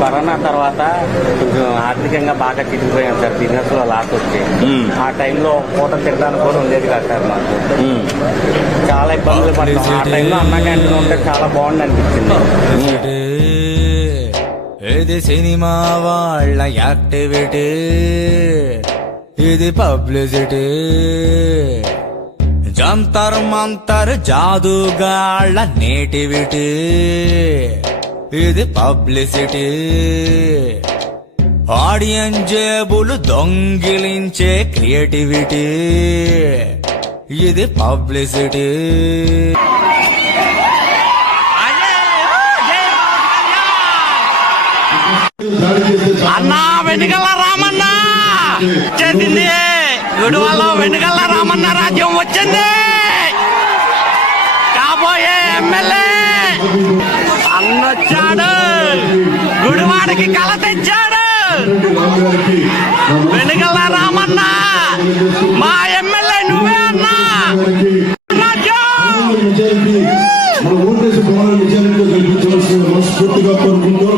Corona తర్వాత కొంచెం ఆర్థికంగా బాగా చిరిగిపోయాం సార్, బిజినెస్ లో లాస్ వచ్చి. ఆ టైంలో పూట తినడానికి కూడా ఉండేది కాదు సార్ మాకు. చాలా ఇబ్బందులు పడ్డాం. ఆ టైంలో అన్న క్యాంటీన్ ఉంటే చాలా బాగుంది అనిపించింది. ఇది సినిమా వాళ్ళ యాక్టివిటీ, ఇది పబ్లిసిటీ. జంతర్ మంతర్ జాదుగాళ్ళ నేటివిటీ, ఇది పబ్లిసిటీ. ఆడియన్స్ జేబులు దొంగిలించే క్రియేటివిటీ, ఇది పబ్లిసిటీ. అన్నా వెనుకల రామన్న చేసింది, గుడివాళ్ళ వెనుకల రామన్న రాజ్యం వచ్చింది. కాబోయే ఎమ్మెల్యే అన్నొచ్చాడు, గుడివాడికి కళ తెచ్చాడు. వెనుకల రామన్న మా ఎమ్మెల్యే నువ్వే అన్నా. మన ఓటేసి మనస్ఫూర్తిగా కోరుకుంటూ